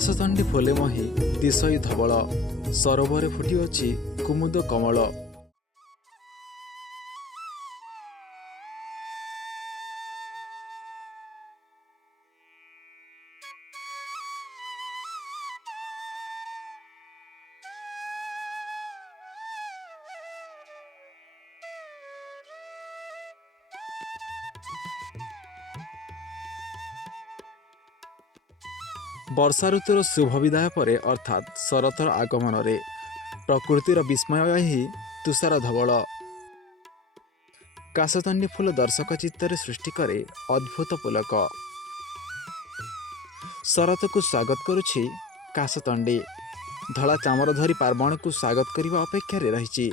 କାଶତଣ୍ଡି ଫୁଲେ ମହି ଦିଶଇ ଧବଳ, ସରୋବରେ ଫୁଟିଅଛି କୁମୁଦ କମଳ। ବର୍ଷା ଋତୁର ଶୁଭ ବିଦାୟ ପରେ ଅର୍ଥାତ୍ ଶରତର ଆଗମନରେ ପ୍ରକୃତିର ବିସ୍ମୟ ହିଁ ତୁଷାର ଧବଳ। କାଶତଣ୍ଡି ଫୁଲ ଦର୍ଶକ ଚିତ୍ତରେ ସୃଷ୍ଟି କରେ ଅଦ୍ଭୁତ ପୁଲକ। ଶରତକୁ ସ୍ୱାଗତ କରୁଛି କାଶତଣ୍ଡି। ଧଳା ଚାମର ଧରି ପାର୍ବଣକୁ ସ୍ୱାଗତ କରିବା ଅପେକ୍ଷାରେ ରହିଛି।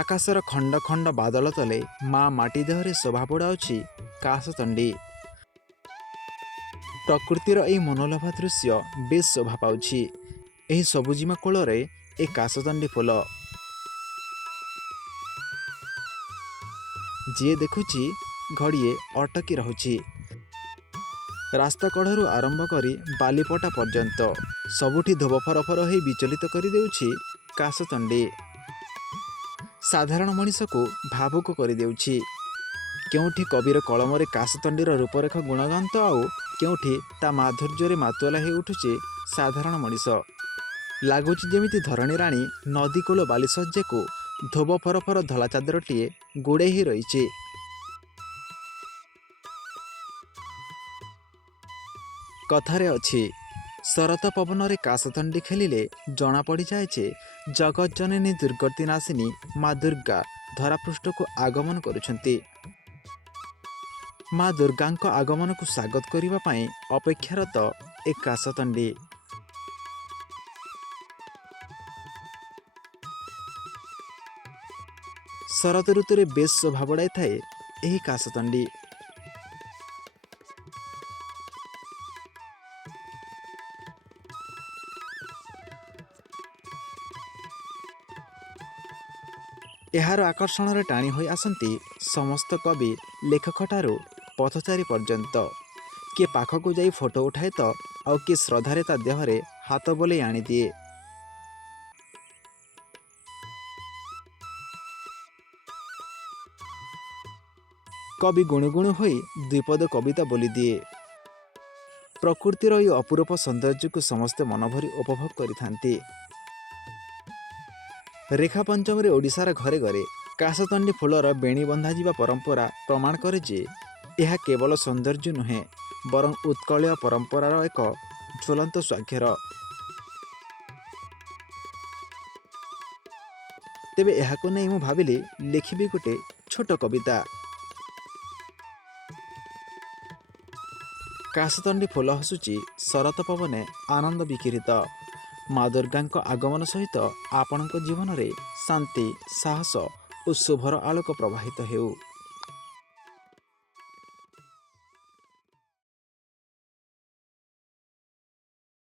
ଆକାଶର ଖଣ୍ଡ ଖଣ୍ଡ ବାଦଲ ତଳେ ମା ମାଟି ଦେହରେ ଶୋଭା ବଢ଼ାଉଛି କାଶତଣ୍ଡି। ପ୍ରକୃତିର ଏହି ମନୋଲୋଭା ଦୃଶ୍ୟ ବେଶ୍ ଶୋଭା ପାଉଛି। ଏହି ସବୁଜିମା କୋଳରେ ଏ କାଶତଣ୍ଡି ଫୁଲ। ଯିଏ ଦେଖୁଛି ଘଡ଼ିଏ ଅଟକି ରହୁଛି। ରାସ୍ତା କଡ଼ରୁ ଆରମ୍ଭ କରି ବାଲିପଟା ପର୍ଯ୍ୟନ୍ତ ସବୁଠି ଧୋବ ଫରଫର ହୋଇ ବିଚଳିତ କରିଦେଉଛି କାଶତଣ୍ଡି। ସାଧାରଣ ମଣିଷକୁ ଭାବୁକ କରିଦେଉଛି। କେଉଁଠି କବିର କଳମରେ କାଶତଣ୍ଡିର ରୂପରେଖ ଗୁଣଗାନ୍ତ, ଆଉ କେଉଁଠି ତା ମାଧୁର୍ଯ୍ୟରେ ମାତୁଆଲା ହୋଇ ଉଠୁଛି ସାଧାରଣ ମଣିଷ। ଲାଗୁଛି ଯେମିତି ଧରଣୀ ରାଣୀ ନଦୀକୂଳ ବାଲିଶଯ୍ୟାକୁ ଧୋବ ଫରଫର ଧଳା ଚାଦରଟିଏ ଗୋଡ଼େଇ ହୋଇ ରହିଛି। କଥାରେ ଅଛି, ଶରତ ପବନରେ କାଶତଣ୍ଡି ଖେଳିଲେ ଜଣାପଡ଼ିଯାଏ ଯେ ଜଗଜ୍ଜନନୀ ଦୁର୍ଗତି ନାଶିନୀ ମା ଦୁର୍ଗା ଧରାପୃଷ୍ଠକୁ ଆଗମନ କରୁଛନ୍ତି। ମା ଦୁର୍ଗାଙ୍କ ଆଗମନକୁ ସ୍ୱାଗତ କରିବା ପାଇଁ ଅପେକ୍ଷାରତ ଏ କାଶତଣ୍ଡି। ଶରତ ଋତୁରେ ବେଶ୍ ଶୋଭା ବଢ଼ାଇଥାଏ ଏହି କାଶତଣ୍ଡି। ଏହାର ଆକର୍ଷଣରେ ଟାଣି ହୋଇ ଆସନ୍ତି ସମସ୍ତ କବି ଲେଖକଠାରୁ ପଥଚାରୀ ପର୍ଯ୍ୟନ୍ତ। କିଏ ପାଖକୁ ଯାଇ ଫଟୋ ଉଠାଏ ତ ଆଉ କିଏ ଶ୍ରଦ୍ଧାରେ ତା ଦେହରେ ହାତ ବୋଲେଇ ଆଣିଦିଏ। କବି ଗୁଣୁଗୁଣୁ ହୋଇ ଦ୍ୱିପଦ କବିତା ବୋଲିଦିଏ। ପ୍ରକୃତିର ଏହି ଅପୂରୂପ ସୌନ୍ଦର୍ଯ୍ୟକୁ ସମସ୍ତେ ମନଭରି ଉପଭୋଗ କରିଥାନ୍ତି। ରେଖା ପଞ୍ଚମରେ ଓଡ଼ିଶାର ଘରେ ଘରେ କାଶତଣ୍ଡି ଫୁଲର ବେଣୀ ବନ୍ଧାଯିବା ପରମ୍ପରା ପ୍ରମାଣ କରେ ଯେ ଏହା କେବଳ ସୌନ୍ଦର୍ଯ୍ୟ ନୁହେଁ, ବରଂ ଉତ୍କଳୀୟ ପରମ୍ପରାର ଏକ ଜ୍ୱଳନ୍ତ ସ୍ୱାକ୍ଷର। ତେବେ ଏହାକୁ ନେଇ ମୁଁ ଭାବିଲି ଲେଖିବି ଗୋଟେ ଛୋଟ କବିତା। କାଶତଣ୍ଡି ଫୁଲ ହସୁଛି ଶରତ ପବନେ ଆନନ୍ଦ ବିକିରିତ। ମା ଦୁର୍ଗାଙ୍କ ଆଗମନ ସହିତ ଆପଣଙ୍କ ଜୀବନରେ ଶାନ୍ତି, ସାହସ ଓ ଶୁଭର ଆଲୋକ ପ୍ରବାହିତ ହେଉ।